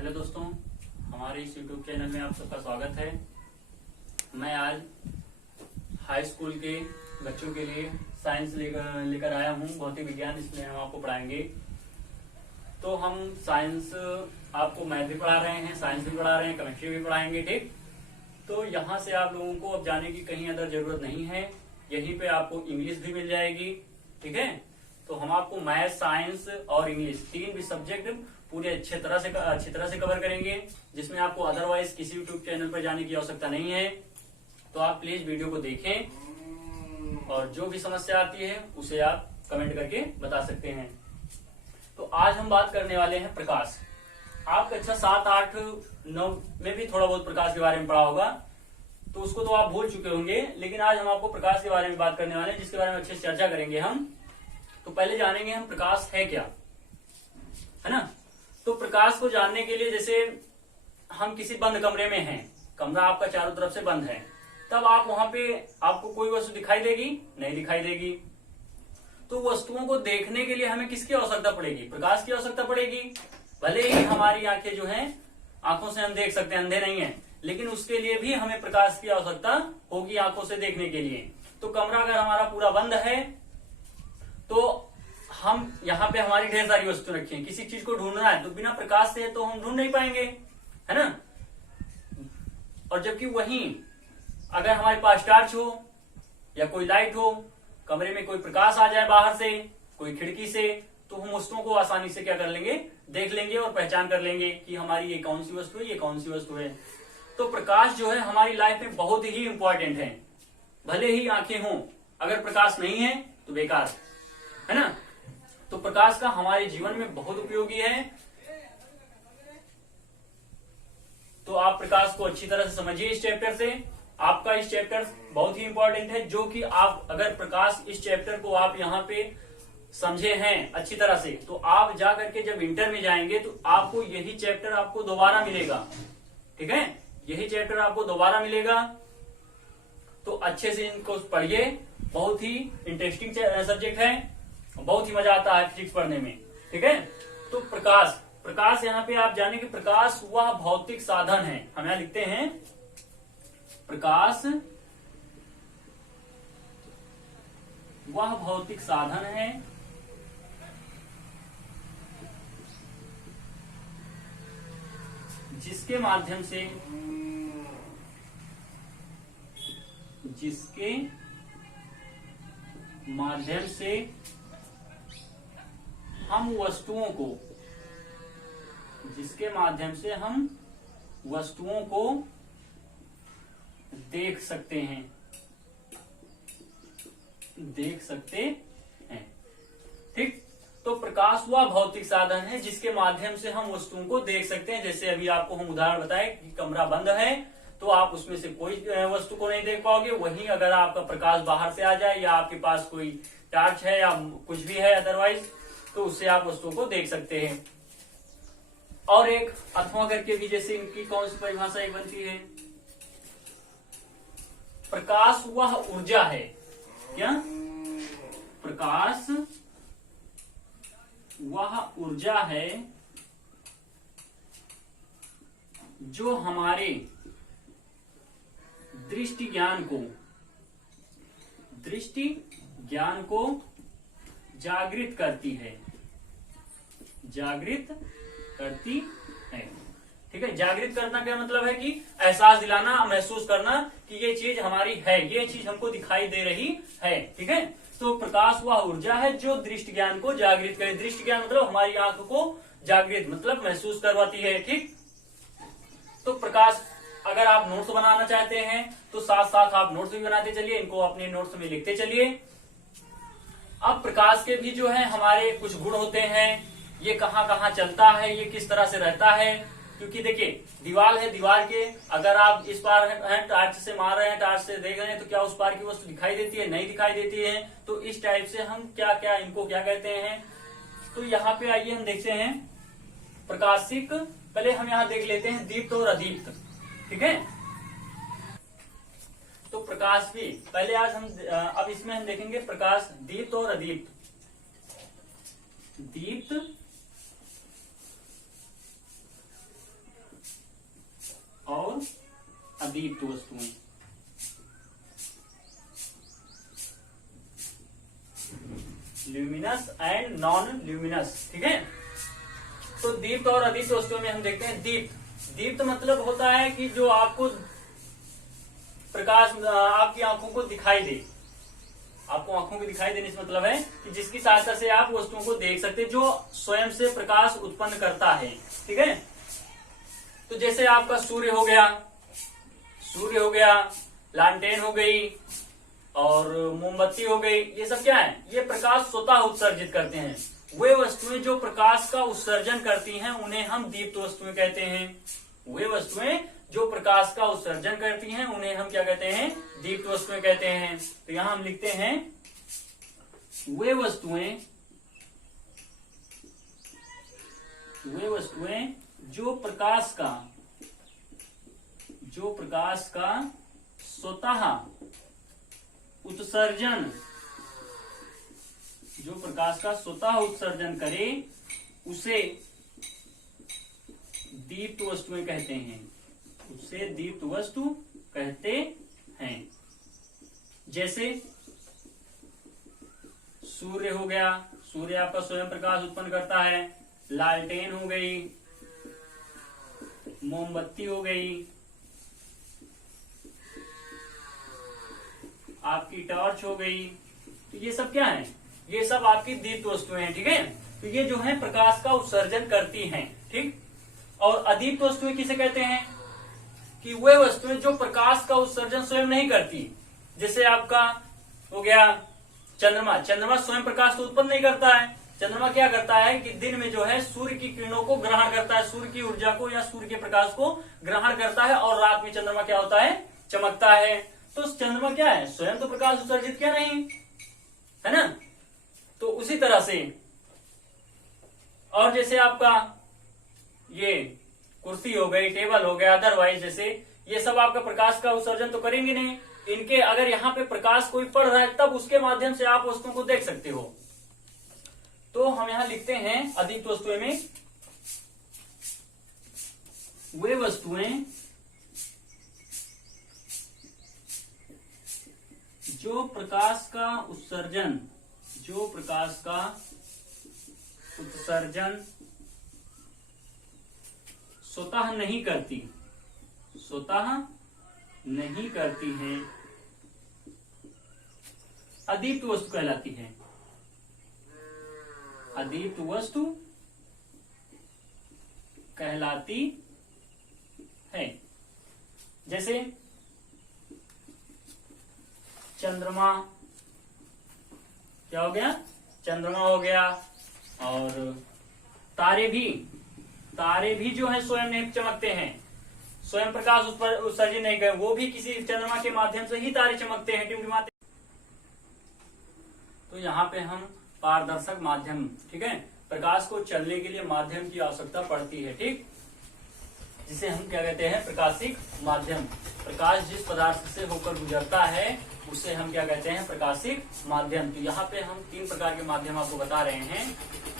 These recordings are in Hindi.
हेलो दोस्तों, हमारे इस YouTube चैनल में आप सबका स्वागत है। मैं आज हाई स्कूल के बच्चों के लिए साइंस लेकर आया हूँ, भौतिक विज्ञान। इसमें हम आपको पढ़ाएंगे। तो हम साइंस आपको मैथ भी पढ़ा रहे हैं, साइंस भी पढ़ा रहे हैं, केमिस्ट्री भी पढ़ाएंगे, ठीक। तो यहाँ से आप लोगों को अब जाने की कहीं अदर जरूरत नहीं है। यहीं पे आपको इंग्लिश भी मिल जाएगी, ठीक है। तो हम आपको मैथ, साइंस और इंग्लिश तीन भी सब्जेक्ट पूरे अच्छी तरह से कवर करेंगे, जिसमें आपको अदरवाइज किसी यूट्यूब चैनल पर जाने की आवश्यकता नहीं है। तो आप प्लीज वीडियो को देखें और जो भी समस्या आती है उसे आप कमेंट करके बता सकते हैं। तो आज हम बात करने वाले हैं प्रकाश। आप कक्षा 7, 8, 9 में भी थोड़ा बहुत प्रकाश के बारे में पढ़ा होगा, तो उसको तो आप भूल चुके होंगे। लेकिन आज हम आपको प्रकाश के बारे में बात करने वाले हैं, जिसके बारे में अच्छे से चर्चा करेंगे हम। तो पहले जानेंगे हम प्रकाश है क्या, है ना। तो प्रकाश को जानने के लिए, जैसे हम किसी बंद कमरे में हैं, कमरा आपका चारों तरफ से बंद है, तब आप वहां पे आपको कोई वस्तु दिखाई देगी? नहीं दिखाई देगी। तो वस्तुओं को देखने के लिए हमें किसकी आवश्यकता पड़ेगी? प्रकाश की आवश्यकता पड़ेगी। भले ही हमारी आंखें जो हैं, आंखों से हम देख सकते हैं, अंधे नहीं है, लेकिन उसके लिए भी हमें प्रकाश की आवश्यकता होगी आंखों से देखने के लिए। तो कमरा अगर हमारा पूरा बंद है तो हम यहाँ पे हमारी ढेर सारी वस्तु रखी है, किसी चीज को ढूंढना है तो बिना प्रकाश से तो हम ढूंढ नहीं पाएंगे, है ना। और जबकि वहीं अगर हमारे पास टॉर्च हो या कोई लाइट हो, कमरे में कोई प्रकाश आ जाए बाहर से, कोई खिड़की से, तो हम वस्तुओं को आसानी से क्या कर लेंगे? देख लेंगे और पहचान कर लेंगे कि हमारी ये कौन सी वस्तु है, ये कौन सी वस्तु है। तो प्रकाश जो है हमारी लाइफ में बहुत ही इंपॉर्टेंट है। भले ही आंखें हों, अगर प्रकाश नहीं है तो बेकार, है ना। तो प्रकाश का हमारे जीवन में बहुत उपयोगी है। तो आप प्रकाश को अच्छी तरह से समझिए इस चैप्टर से। आपका इस चैप्टर बहुत ही इंपॉर्टेंट है, जो कि आप अगर प्रकाश इस चैप्टर को आप यहाँ पे समझे हैं अच्छी तरह से, तो आप जा करके जब इंटर में जाएंगे तो आपको यही चैप्टर आपको दोबारा मिलेगा, ठीक है। यही चैप्टर आपको दोबारा मिलेगा। तो अच्छे से इनको पढ़िए, बहुत ही इंटरेस्टिंग सब्जेक्ट है, बहुत ही मजा आता है फिजिक्स पढ़ने में, ठीक है। तो प्रकाश यहाँ पे आप जाने कि प्रकाश वह भौतिक साधन है। हम यहाँ लिखते हैं प्रकाश वह भौतिक साधन है जिसके माध्यम से हम वस्तुओं को देख सकते हैं, ठीक। तो प्रकाश वह भौतिक साधन है जिसके माध्यम से हम वस्तुओं को देख सकते हैं। जैसे अभी आपको हम उदाहरण बताए कि कमरा बंद है तो आप उसमें से कोई वस्तु को नहीं देख पाओगे। वहीं अगर आपका प्रकाश बाहर से आ जाए या आपके पास कोई टॉर्च है या कुछ भी है अदरवाइज, तो उससे आप वस्तुओं को देख सकते हैं। और एक अथवा करके भी, जैसे इनकी कौन सी परिभाषा एक बनती है? प्रकाश वह ऊर्जा है। क्या? प्रकाश वह ऊर्जा है जो हमारे दृष्टि ज्ञान को जागृत करती है, ठीक है। जागृत करना क्या मतलब है? कि एहसास दिलाना, महसूस करना कि ये चीज हमारी है, ये चीज हमको दिखाई दे रही है, ठीक है। तो प्रकाश वह ऊर्जा है जो दृष्टि ज्ञान को जागृत करे। दृष्टि ज्ञान मतलब हमारी आंख को जागृत मतलब महसूस करवाती है, ठीक। तो प्रकाश अगर आप नोट्स बनाना चाहते हैं तो साथ साथ आप नोट्स भी बनाते चलिए, इनको अपने नोट्स में लिखते चलिए। अब प्रकाश के भी जो है हमारे कुछ गुण होते हैं, ये कहाँ कहाँ चलता है, ये किस तरह से रहता है। क्योंकि देखिए दीवार है, दीवार के अगर आप इस पार हैं, टॉर्च से मार रहे हैं, टॉर्च से देख रहे हैं, तो क्या उस पार की वस्तु दिखाई देती है? नहीं दिखाई देती है। तो इस टाइप से हम इनको क्या कहते हैं? तो यहाँ पे आइए हम देखते हैं प्रकाशिक। पहले हम यहाँ देख लेते हैं दीप्त और अदीप्त, ठीक है। तो प्रकाश भी पहले आज हम अब इसमें हम देखेंगे प्रकाश दीप्त और अदीप्त। दीप्त अदीप्त वस्तुएं। ल्यूमिनस एंड नॉन ल्यूमिनस, ठीक है। तो दीप्त और अदीप्त वस्तुओं में हम देखते हैं दीप्त। दीप्त मतलब होता है कि जो आपको प्रकाश आपकी आंखों को दिखाई दे, आपको आंखों को दिखाई देने से मतलब है कि जिसकी सहायता से आप वस्तुओं को देख सकते हैं, जो स्वयं से प्रकाश उत्पन्न करता है, ठीक है। तो जैसे आपका सूर्य हो गया, सूर्य हो गया, लालटेन हो गई और मोमबत्ती हो गई, ये सब क्या है, ये प्रकाश स्वतः उत्सर्जित करते हैं। वे वस्तुएं जो प्रकाश का उत्सर्जन करती हैं उन्हें हम दीप्त वस्तुएं कहते हैं। वे वस्तुएं जो प्रकाश का उत्सर्जन करती हैं उन्हें हम क्या कहते हैं, दीप्त वस्तुएं कहते हैं। तो यहां हम लिखते हैं वे वस्तुएं जो प्रकाश का स्वतः उत्सर्जन, जो प्रकाश का स्वतः उत्सर्जन करे उसे दीप्त वस्तुएं कहते हैं, उसे दीप्त वस्तु कहते हैं। जैसे सूर्य हो गया, सूर्य आपका स्वयं प्रकाश उत्पन्न करता है। लालटेन हो गई, मोमबत्ती हो गई, आपकी टॉर्च हो गई, तो ये सब क्या है, ये सब आपकी दीप्त वस्तुएं हैं, ठीक है। तो ये जो है प्रकाश का उत्सर्जन करती हैं, ठीक। और अदीप्त वस्तुएं किसे कहते हैं, कि वे वस्तुएं जो प्रकाश का उत्सर्जन स्वयं नहीं करती। जैसे आपका हो गया चंद्रमा, चंद्रमा स्वयं प्रकाश तो उत्पन्न नहीं करता है। चंद्रमा क्या करता है कि दिन में जो है सूर्य की किरणों को ग्रहण करता है, सूर्य की ऊर्जा को या सूर्य के प्रकाश को ग्रहण करता है, और रात में चंद्रमा क्या होता है, चमकता है। तो चंद्रमा क्या है, स्वयं तो प्रकाश उत्सर्जित किया नहीं, है ना। तो उसी तरह से, और जैसे आपका ये कुर्सी हो गई, टेबल हो गया, अदरवाइज जैसे ये सब आपका प्रकाश का उत्सर्जन तो करेंगे नहीं। इनके अगर यहाँ पे प्रकाश कोई पड़ रहा है तब उसके माध्यम से आप वस्तुओं को देख सकते हो। तो हम यहां लिखते हैं अदीप्त वस्तुएं में वे वस्तुएं जो प्रकाश का उत्सर्जन स्वतः नहीं करती हैं, अदीप्त वस्तु कहलाती है। अदीप्त वस्तु कहलाती है। जैसे चंद्रमा, क्या हो गया, चंद्रमा हो गया, और तारे भी जो है स्वयं नहीं चमकते हैं, स्वयं प्रकाश उस पर उत्सर्जित नहीं गए, वो भी किसी चंद्रमा के माध्यम से ही तारे चमकते हैं, टिमटिमाते। तो यहाँ पे हम पारदर्शक माध्यम, ठीक है, प्रकाश को चलने के लिए माध्यम की आवश्यकता पड़ती है, ठीक, जिसे हम क्या कहते हैं, प्रकाशिक माध्यम। प्रकाश जिस पदार्थ से होकर गुजरता है उसे हम क्या कहते हैं, प्रकाशिक माध्यम। तो यहाँ पे हम 3 प्रकार के माध्यम आपको बता रहे हैं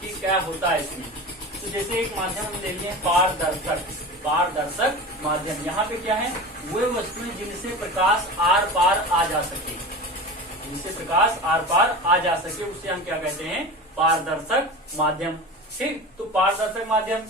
कि क्या होता है इसमें। तो जैसे एक माध्यम हम ले लिए पारदर्शक माध्यम। यहाँ पे क्या है, वे वस्तुएं जिनसे प्रकाश आर पार आ जा सके, उसे हम क्या कहते हैं, पारदर्शक माध्यम, ठीक। तो पारदर्शक माध्यम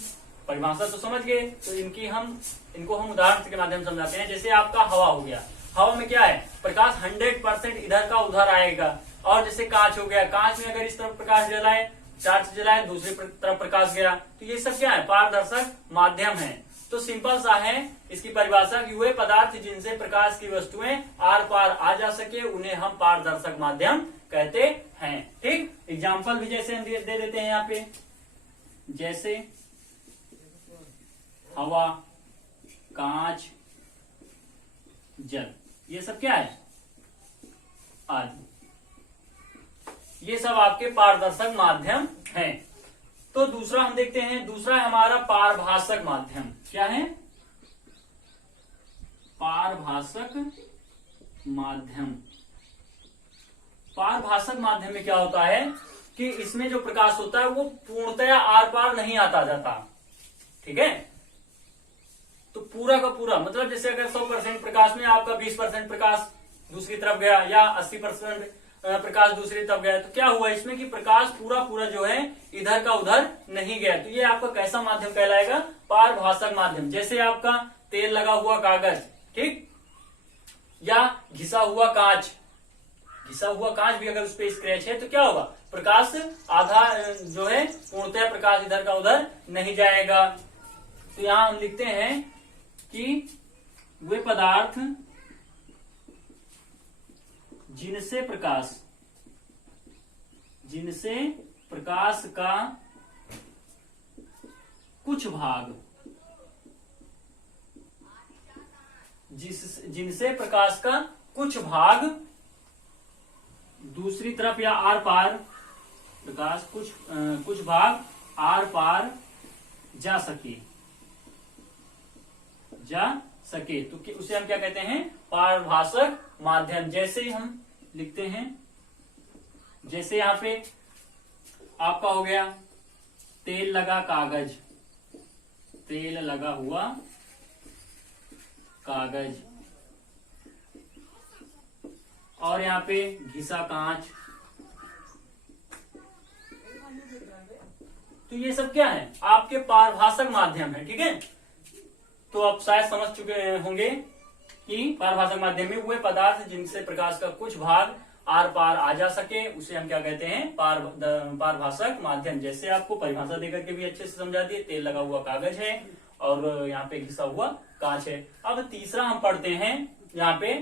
परिभाषा तो समझ गए। तो इनको हम उदाहरण के माध्यम समझाते हैं। जैसे आपका हवा हो गया, हवा में क्या है, प्रकाश 100% इधर का उधर आएगा। और जैसे कांच हो गया, कांच में अगर इस तरफ प्रकाश जलाए, टार्च जलाए, दूसरी तरफ प्रकाश गया, तो ये सब क्या है, पारदर्शक माध्यम है। तो सिंपल सा है इसकी परिभाषा कि वे पदार्थ जिनसे प्रकाश की वस्तुएं आर पार आ जा सके उन्हें हम पारदर्शक माध्यम कहते हैं, ठीक। एग्जाम्पल भी जैसे हम दे देते हैं यहाँ पे, जैसे हवा, कांच, जल, ये सब क्या है, आदि, ये सब आपके पारदर्शक माध्यम हैं। तो दूसरा हम देखते हैं, दूसरा है हमारा पारभाषक माध्यम। क्या है, पारभाषक माध्यम। पारभाषक माध्यम में क्या होता है कि इसमें जो प्रकाश होता है वो पूर्णतया आर पार नहीं आता जाता, ठीक है। तो पूरा का पूरा, मतलब जैसे अगर 100% प्रकाश में आपका 20% प्रकाश दूसरी तरफ गया या 80% प्रकाश दूसरी तरफ गया, तो क्या हुआ इसमें कि प्रकाश पूरा पूरा जो है इधर का उधर नहीं गया। तो ये आपका कैसा माध्यम कहलाएगा? पारभासक माध्यम। जैसे आपका तेल लगा हुआ कागज, ठीक, या घिसा हुआ कांच, घिसा हुआ कांच भी अगर उस पर स्क्रैच है तो क्या होगा? प्रकाश आधा जो है पूर्णतः प्रकाश इधर का उधर नहीं जाएगा। तो यहां हम लिखते हैं कि वे पदार्थ जिनसे प्रकाश का कुछ भाग, जिनसे प्रकाश का कुछ भाग दूसरी तरफ या आर पार, प्रकाश कुछ भाग आर पार जा सके, तो उसे हम क्या कहते हैं? पारभासक माध्यम। जैसे हम लिखते हैं, जैसे यहां पे आपका हो गया तेल लगा कागज, तेल लगा हुआ कागज, और यहाँ पे घिसा कांच, तो ये सब क्या है? आपके पारभासक माध्यम है, ठीक है। तो आप शायद समझ चुके होंगे कि पारभासक माध्यम में वे पदार्थ जिनसे प्रकाश का कुछ भाग आर पार आ जा सके, उसे हम क्या कहते हैं? पारभासक माध्यम। जैसे आपको परिभाषा देकर के भी अच्छे से समझा दिए, तेल लगा हुआ कागज है और यहाँ पे घिसा हुआ कांच है। अब तीसरा हम पढ़ते हैं, यहाँ पे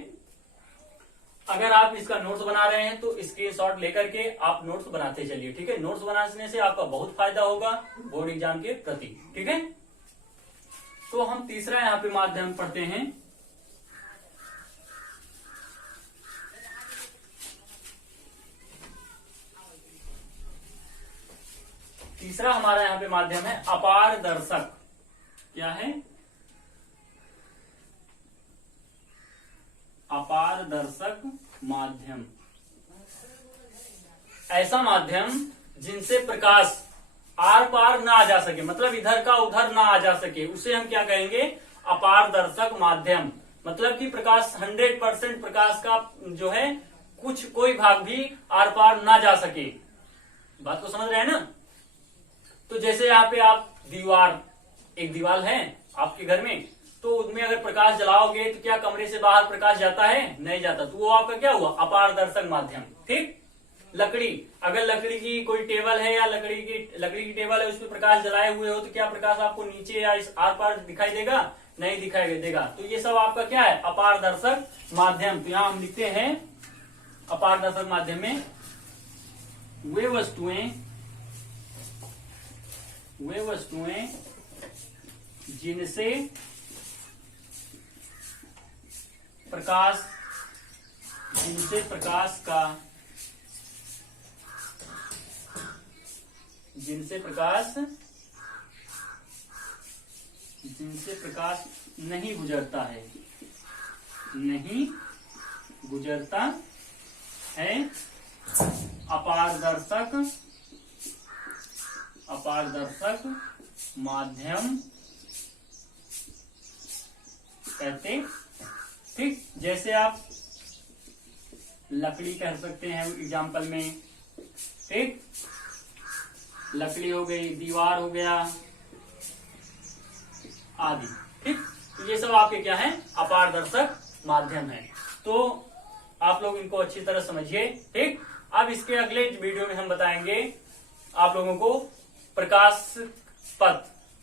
अगर आप इसका नोट्स बना रहे हैं तो स्क्रीनशॉट लेकर के आप नोट्स बनाते चलिए, ठीक है। नोट्स बनाने से आपका बहुत फायदा होगा बोर्ड एग्जाम के प्रति, ठीक है। तो हम तीसरा यहाँ पे माध्यम पढ़ते हैं, तीसरा हमारा यहाँ पे माध्यम है अपारदर्शक। क्या है? अपारदर्शक माध्यम। ऐसा माध्यम जिनसे प्रकाश आर पार ना आ जा सके, मतलब इधर का उधर ना आ जा सके, उसे हम क्या कहेंगे? अपारदर्शक माध्यम। मतलब कि प्रकाश 100% प्रकाश का जो है कोई भाग भी आर पार ना जा सके। बात को समझ रहे हैं ना? तो जैसे यहाँ पे आप एक दीवार है आपके घर में, तो उसमें अगर प्रकाश जलाओगे तो क्या कमरे से बाहर प्रकाश जाता है? नहीं जाता। तो वो आपका क्या हुआ? अपारदर्शक माध्यम, ठीक। लकड़ी, अगर लकड़ी की कोई टेबल है या लकड़ी की टेबल है, उसमें प्रकाश जलाए हुए हो, तो क्या प्रकाश आपको नीचे या इस आर पार दिखाई देगा? नहीं दिखाई देगा। तो ये सब आपका क्या है? अपारदर्शक माध्यम। तो यहां हम लिखते हैं अपारदर्शक माध्यम में वे वस्तुएं जिनसे प्रकाश नहीं गुजरता है, अपारदर्शक माध्यम कहते, ठीक। जैसे आप लकड़ी कह सकते हैं एग्जाम्पल में, ठीक। लकड़ी हो गई, दीवार हो गया आदि, ठीक। तो ये सब आपके क्या है? अपारदर्शक माध्यम है। तो आप लोग इनको अच्छी तरह समझिए, ठीक। अब इसके अगले वीडियो में हम बताएंगे आप लोगों को प्रकाश पथ,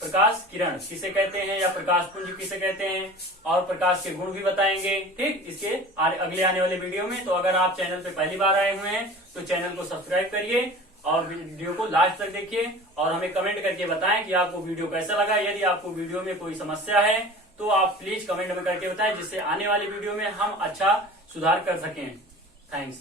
प्रकाश किरण किसे कहते हैं या प्रकाश पुंज किसे कहते हैं, और प्रकाश के गुण भी बताएंगे, ठीक। इसके अगले आने वाले वीडियो में। तो अगर आप चैनल पे पहली बार आए हुए हैं तो चैनल को सब्सक्राइब करिए और वीडियो को लास्ट तक देखिए और हमें कमेंट करके बताएं कि आपको वीडियो कैसा लगा। यदि आपको वीडियो में कोई समस्या है तो आप प्लीज कमेंट में करके बताएं, जिससे आने वाली वीडियो में हम अच्छा सुधार कर सकें। थैंक्स।